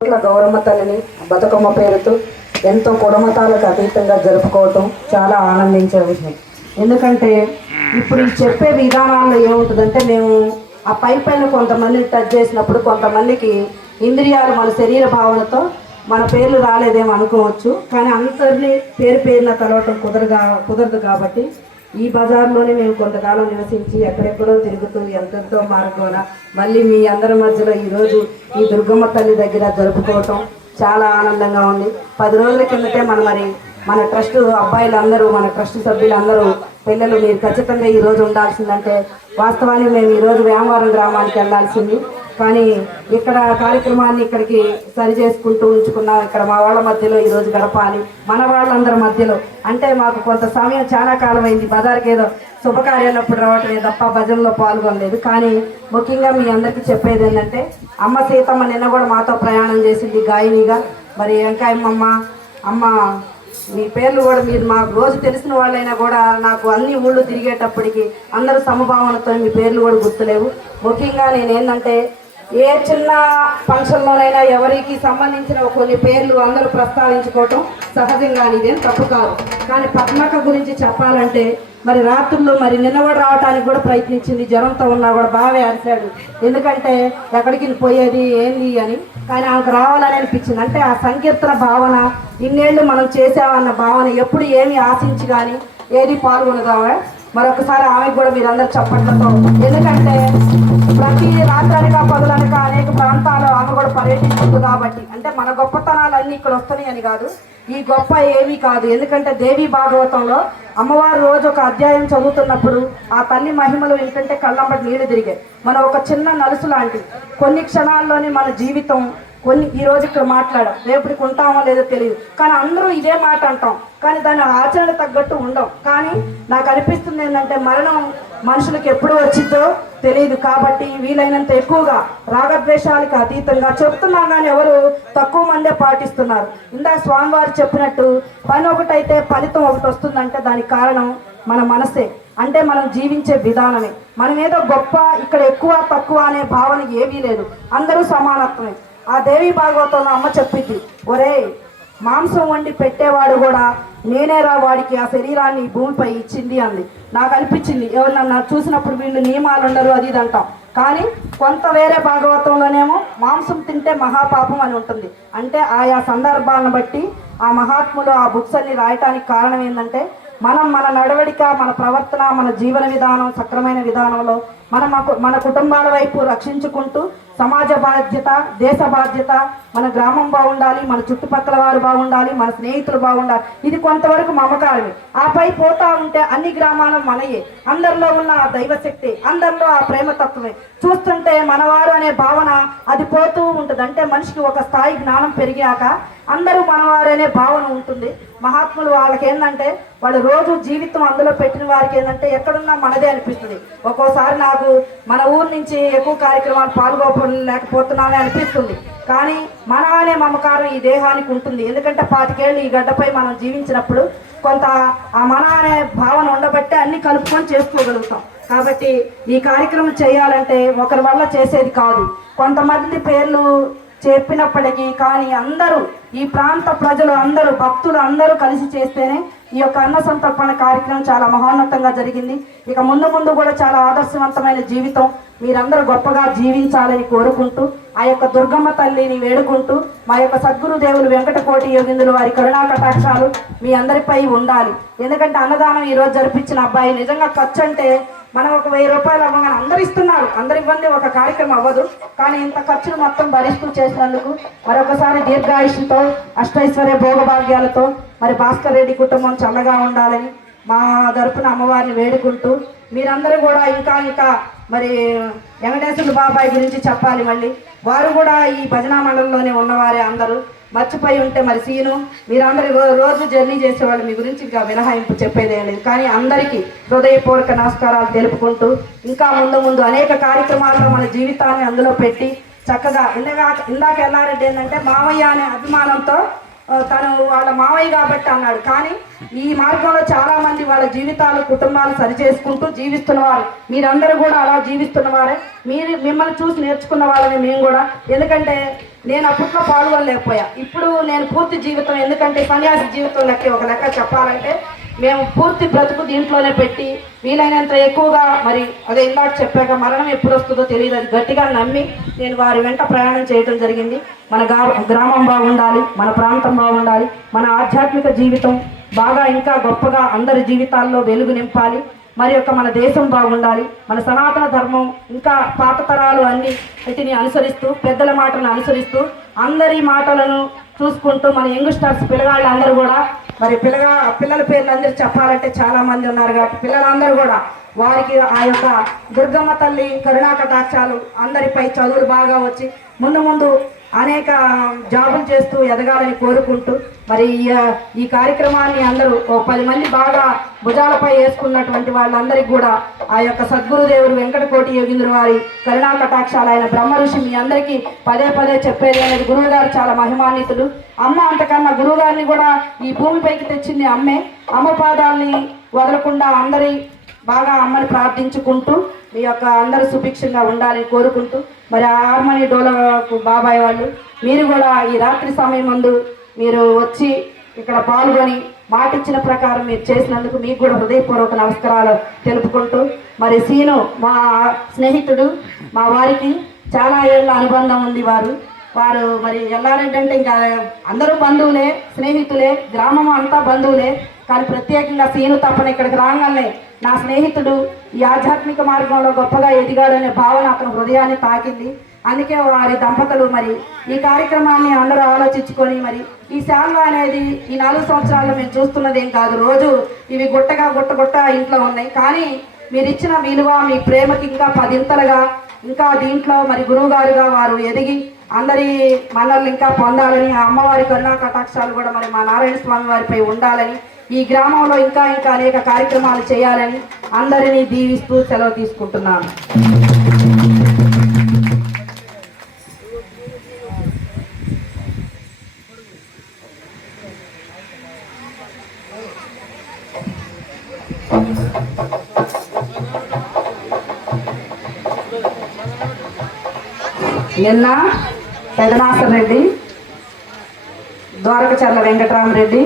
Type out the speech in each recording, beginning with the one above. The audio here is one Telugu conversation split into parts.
కోట్ల గౌరమ్మ తల్లిని బతుకమ్మ పేరుతో ఎంతో కుడమతాలకు అతీతంగా జరుపుకోవటం చాలా ఆనందించే విషయం. ఎందుకంటే ఇప్పుడు ఈ చెప్పే విధానాల్లో ఏమవుతుందంటే మేము ఆ పై పైన కొంతమందిని టచ్ చేసినప్పుడు కొంతమందికి ఇంద్రియాలు మన శరీర భావనతో మన పేర్లు రాలేదేమో అనుకోవచ్చు. కానీ అందరినీ పేరు పేరున కలవటం కుదరగా కుదరదు కాబట్టి ఈ బజార్లోనే మేము కొంతకాలం నివసించి ఎక్కడెక్కడో తిరుగుతూ ఎంతెంతో మారుకోన మళ్ళీ మీ అందరి మధ్యలో ఈరోజు ఈ దుర్గమ్మ తల్లి దగ్గర జరుపుకోవటం చాలా ఆనందంగా ఉంది. పది రోజుల కిందటే మన మరి మన ట్రస్ట్ అబ్బాయిలందరూ మన ట్రస్ట్ సభ్యులందరూ పిల్లలు మీరు ఖచ్చితంగా ఈ రోజు ఉండాల్సిందంటే వాస్తవానికి మేము ఈరోజు వేమవరం గ్రామానికి వెళ్ళాల్సింది. కానీ ఇక్కడ కార్యక్రమాన్ని ఇక్కడికి సరి చేసుకుంటూ ఉంచుకున్నాం. ఇక్కడ మా వాళ్ళ మధ్యలో ఈరోజు గడపాలి. మన వాళ్ళందరి మధ్యలో. అంటే మాకు కొంత సమయం చాలా కాలం అయింది బజార్కి ఏదో శుభకార్యాలప్పుడు రావటమే తప్ప భజనలో పాల్గొనలేదు. కానీ ముఖ్యంగా మీ అందరికీ చెప్పేది ఏంటంటే అమ్మ సీతమ్మ నిన్న కూడా మాతో ప్రయాణం చేసింది గాయనిగా. మరి వెంకాయమ్మ అమ్మ మీ పేర్లు కూడా మీరు మాకు రోజు తెలిసిన వాళ్ళైనా కూడా నాకు అన్ని ఊళ్ళు తిరిగేటప్పటికి అందరూ సమభావనతో మీ పేర్లు కూడా గుర్తులేవు. ముఖ్యంగా నేనేంటంటే ఏ చిన్న ఫంక్షన్లోనైనా ఎవరికి సంబంధించిన కొన్ని పేర్లు అందరూ ప్రస్తావించుకోవటం సహజంగా ఇదేం తప్పు కాదు. కానీ పద్మక గురించి చెప్పాలంటే మరి రాత్రుల్లో మరి నిన్న కూడా రావడానికి కూడా ప్రయత్నించింది. జ్వరంతో ఉన్నా కూడా బాగా అరిశాడు ఎందుకంటే ఎక్కడికి పోయేది ఏంది అని. కానీ ఆమెకు రావాలని అనిపించింది. అంటే ఆ సంకీర్తన భావన ఇన్నేళ్ళు మనం చేసామన్న భావన ఎప్పుడు ఏమి ఆశించి కానీ ఏది పాల్గొనదావా? మరొకసారి ఆమెకు కూడా మీరందరూ చెప్పట్లతో ఎందుకంటే ప్రతి రాత్రనక పదులనక అనేక ప్రాంతాలు ఆమె కూడా పర్యటిస్తుంది కాబట్టి. అంటే మన గొప్పతనాలు అన్నీ ఇక్కడ వస్తున్నాయి అని కాదు. ఈ గొప్ప ఏమీ కాదు. ఎందుకంటే దేవి భాగవతంలో అమ్మవారు రోజు ఒక అధ్యాయం చదువుతున్నప్పుడు ఆ తల్లి మహిమలు ఏంటంటే కళ్ళంబటి నీళ్ళు తిరిగాయి. మన ఒక చిన్న నలుసు లాంటి కొన్ని క్షణాల్లోనే మన జీవితం కొన్ని ఈ రోజు ఇక్కడ మాట్లాడాం. రేపటికి ఉంటామో లేదో తెలియదు. కానీ అందరూ ఇదే మాట అంటాం. కానీ దాని ఆచరణ తగ్గట్టు ఉండం. కానీ నాకు అనిపిస్తుంది ఏంటంటే మరణం మనుషులకు ఎప్పుడు వచ్చిందో తెలియదు. కాబట్టి వీలైనంత ఎక్కువగా రాగద్వేషాలకు అతీతంగా చెప్తున్నాం కానీ ఎవరు తక్కువ మందే పాటిస్తున్నారు. ఇందా స్వామివారు చెప్పినట్టు పని ఒకటైతే ఫలితం ఒకటి వస్తుందంటే దానికి కారణం మన మనసే. అంటే మనం జీవించే విధానమే. మనం ఏదో గొప్ప ఇక్కడ ఎక్కువ తక్కువ అనే భావన ఏమీ లేదు. అందరూ సమానత్వమే. ఆ దేవి భాగవతంలో అమ్మ చెప్పింది ఒరే మాంసం వండి పెట్టేవాడు కూడా నేనేరా వాడికి ఆ శరీరాన్ని భూమిపై ఇచ్చింది అంది. నాకు అనిపించింది ఎవరన్నా చూసినప్పుడు వీళ్ళు నియమాలు ఉండరు అది ఇది అంటాం. కానీ కొంత వేరే భాగవతంలోనేమో మాంసం తింటే మహాపాపం అని ఉంటుంది. అంటే ఆయా సందర్భాలను బట్టి ఆ మహాత్ములు ఆ బుక్స్ అన్ని రాయటానికి కారణం ఏంటంటే మనం మన నడవడిక మన ప్రవర్తన మన జీవన విధానం సక్రమైన విధానంలో మన మన కుటుంబాల వైపు రక్షించుకుంటూ ಸಮಾಜ ಬಾಧ್ಯತ ದೇಶ ಬಾಧ್ಯತ మన గ్రామం బాగుండాలి మన చుట్టుపక్కల వారు బాగుండాలి మన స్నేహితులు బాగుండాలి. ఇది కొంతవరకు మమకారమే. ఆపై పోతా ఉంటే అన్ని గ్రామాలు మనయే. అందరిలో ఉన్న ఆ దైవశక్తి అందరిలో ఆ ప్రేమతత్వమే. చూస్తుంటే మనవారు అనే భావన అది పోతూ ఉంటుంది. అంటే మనిషికి ఒక స్థాయి జ్ఞానం పెరిగాక అందరూ మనవారు అనే భావన ఉంటుంది. మహాత్ములు వాళ్ళకి ఏంటంటే వాళ్ళు రోజు జీవితం అందులో పెట్టిన వారికి ఏంటంటే ఎక్కడున్నా మనదే అనిపిస్తుంది. ఒక్కోసారి నాకు మన ఊరు నుంచి ఎక్కువ కార్యక్రమాలు పాల్గొనలేకపోతున్నామే అనిపిస్తుంది. కానీ మన అనే మమకారం ఈ దేహానికి ఉంటుంది. ఎందుకంటే పాతికేళ్ళు ఈ గడ్డపై మనం జీవించినప్పుడు కొంత ఆ మన అనే భావన ఉండబట్టే అన్ని కలుపుకొని చేసుకోగలుగుతాం. కాబట్టి ఈ కార్యక్రమం చేయాలంటే ఒకరి వల్ల చేసేది కాదు. కొంతమంది పేర్లు చెప్పినప్పటికీ కానీ అందరూ ఈ ప్రాంత ప్రజలు అందరూ భక్తులు అందరూ కలిసి చేస్తేనే ఈ యొక్క అన్న సంతర్పణ కార్యక్రమం చాలా మహోన్నతంగా జరిగింది. ఇక ముందు ముందు కూడా చాలా ఆదర్శవంతమైన జీవితం. మీరందరూ గొప్పగా జీవించాలని కోరుకుంటూ ఆ యొక్క దుర్గమ్మ తల్లిని వేడుకుంటూ మా యొక్క సద్గురుదేవులు వెంకటకోటి యోగిందులు వారి కరుణా కటాక్షాలు మీ అందరిపై ఉండాలి. ఎందుకంటే అన్నదానం ఈరోజు జరిపించిన అబ్బాయి నిజంగా ఖర్చు అంటే మనం ఒక వెయ్యి రూపాయలు అవ్వగానే అందరు ఇస్తున్నారు. అందరి ఇబ్బంది ఒక కార్యక్రమం అవ్వదు. కానీ ఇంత ఖర్చును మొత్తం భరిస్తూ చేసినందుకు మరొకసారి దీర్ఘాయుషుతో అష్టైశ్వర్య భోగభాగ్యాలతో మరి భాస్కర్ రెడ్డి కుటుంబం చల్లగా ఉండాలని మా తరపున అమ్మవారిని వేడుకుంటూ మీరందరూ కూడా ఇంకా ఇంకా మరి వెంకటేశ్వర బాబాయ్ గురించి చెప్పాలి మళ్ళీ. వారు కూడా ఈ భజన మండలంలోనే ఉన్నవారే అందరూ. మర్చిపోయి ఉంటే మరి సీను మీరందరూ రో- రోజు జర్నీ చేసేవాళ్ళు మీ గురించి ఇంకా మినహాయింపు చెప్పేదేం లేదు. కానీ అందరికీ హృదయపూర్వక నమస్కారాలు తెలుపుకుంటూ ఇంకా ముందు ముందు అనేక కార్యక్రమాల్లో మన జీవితాన్ని అందులో పెట్టి చక్కగా ఇందాక ఇందాక ఎల్లారెడ్డి ఏంటంటే మామయ్య అనే అభిమానంతో తను వాళ్ళ మావయ్య కాబట్టి అన్నాడు. కానీ ఈ మార్గంలో చాలా మంది వాళ్ళ జీవితాలు కుటుంబాలు సరి చేసుకుంటూ జీవిస్తున్నవారు. మీరందరూ కూడా అలా జీవిస్తున్నవారే. మీరు మిమ్మల్ని చూసి నేర్చుకున్న వాళ్ళని మేము కూడా. ఎందుకంటే నేను అప్పట్లో పాల్గొనలేకపోయా. ఇప్పుడు నేను పూర్తి జీవితం ఎందుకంటే సన్యాసి జీవితం లెక్క ఒక లెక్క చెప్పాలంటే. మేము పూర్తి బ్రతుకు దీంట్లోనే పెట్టి వీలైనంత ఎక్కువగా మరి అదే ఇందాక చెప్పాక మరణం ఎప్పుడు వస్తుందో తెలియదు. అది గట్టిగా నమ్మి నేను వారి వెంట ప్రయాణం చేయడం జరిగింది. మన గ్రామం బాగుండాలి మన ప్రాంతం బాగుండాలి మన ఆధ్యాత్మిక జీవితం బాగా ఇంకా గొప్పగా అందరి జీవితాల్లో వెలుగు నింపాలి. మరి యొక్క మన దేశం బాగుండాలి మన సనాతన ధర్మం ఇంకా పాత తరాలు అన్ని వీటిని అనుసరిస్తూ పెద్దల మాటలను అనుసరిస్తూ అందరి మాటలను చూసుకుంటూ మన యంగ్ స్టార్స్ పిల్లగాళ్ళు అందరూ కూడా మరి పిల్లగా పిల్లల పేర్లు అందరూ చెప్పాలంటే చాలా మంది ఉన్నారు కాబట్టి పిల్లలందరూ కూడా వారికి ఆ యొక్క దుర్గమ్మ తల్లి కరుణా కటాక్షాలు అందరిపై చదువులు బాగా వచ్చి ముందు ముందు అనేక జాబులు చేస్తూ ఎదగాలని కోరుకుంటూ మరి ఈ ఈ కార్యక్రమాన్ని అందరూ ఓ పది మంది బాగా భుజాలపై వేసుకున్నటువంటి వాళ్ళందరికీ కూడా ఆ యొక్క సద్గురుదేవుడు వెంకటకోటి యోగింద్రు వారి కరుణా కటాక్షాలు ఆయన బ్రహ్మ ఋషి మీ అందరికీ పదే పదే చెప్పేది అనేది గురువు గారు చాలా మహిమాన్వితులు. అమ్మ అంతకన్నా గురువు గారిని కూడా ఈ భూమిపైకి తెచ్చింది అమ్మే. అమ్మ పాదాలని వదలకుండా అందరి బాగా అమ్మని ప్రార్థించుకుంటూ మీ యొక్క అందరూ సుభిక్షంగా ఉండాలని కోరుకుంటూ మరి ఆ హార్మోని డోలకు బాబాయ్ వాళ్ళు మీరు కూడా ఈ రాత్రి సమయం ముందు మీరు వచ్చి ఇక్కడ పాల్గొని మాట ఇచ్చిన ప్రకారం మీరు చేసినందుకు మీకు కూడా హృదయపూర్వక నమస్కారాలు తెలుపుకుంటూ మరి సీను మా స్నేహితుడు మా వారికి చాలా ఏళ్ళ అనుబంధం ఉంది వారు. వారు మరి ఎల్లారెడ్డి అంటే ఇంకా అందరూ బంధువులే స్నేహితులే గ్రామం అంతా బంధువులే కానీ ప్రత్యేకంగా సీను తప్పని ఇక్కడికి రాగానే నా స్నేహితుడు ఈ ఆధ్యాత్మిక మార్గంలో గొప్పగా ఎదిగాడనే భావన అతని హృదయాన్ని తాకింది. అందుకే వారి దంపతులు మరి ఈ కార్యక్రమాన్ని అందరూ ఆలోచించుకొని మరి ఈ శాల్వ అనేది ఈ నాలుగు సంవత్సరాల్లో మేము చూస్తున్నది ఏం కాదు. రోజు ఇవి గుట్టగా గుట్ట గుట్ట ఇంట్లో ఉన్నాయి. కానీ మీరు ఇచ్చిన విలువ మీ ప్రేమకి ఇంకా పదింతలుగా ఇంకా దీంట్లో మరి గురువు గారుగా వారు ఎదిగి అందరి మనల్ని ఇంకా పొందాలని ఆ అమ్మవారి కరుణా కటాక్షాలు కూడా మరి మా నారాయణ స్వామి వారిపై ఉండాలని ఈ గ్రామంలో ఇంకా ఇంకా అనేక కార్యక్రమాలు చేయాలని అందరినీ దీవిస్తూ సెలవు తీసుకుంటున్నాను. నిన్న పెదనాసర్ రెడ్డి ద్వారకచర్ల వెంకటరామరెడ్డి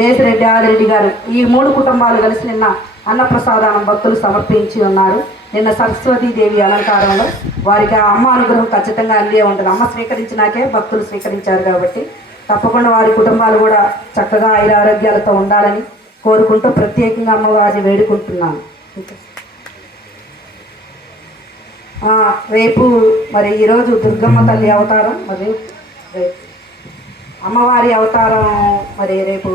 దేశరెడ్డి ఆదిరెడ్డి గారు ఈ మూడు కుటుంబాలు కలిసి నిన్న అన్నప్రసాదానం భక్తులు సమర్పించి ఉన్నారు. నిన్న సరస్వతీదేవి అలంకారంలో వారికి ఆ అమ్మ అనుగ్రహం ఖచ్చితంగా అందే ఉంటుంది. అమ్మ స్వీకరించినాకే భక్తులు స్వీకరించారు కాబట్టి తప్పకుండా వారి కుటుంబాలు కూడా చక్కగా ఐర ఆరోగ్యాలతో ఉండాలని కోరుకుంటూ ప్రత్యేకంగా అమ్మవారిని వేడుకుంటున్నాను. రేపు మరి ఈరోజు దుర్గమ్మ తల్లి అవతారం మరి రేపు అమ్మవారి అవతారం మరి రేపు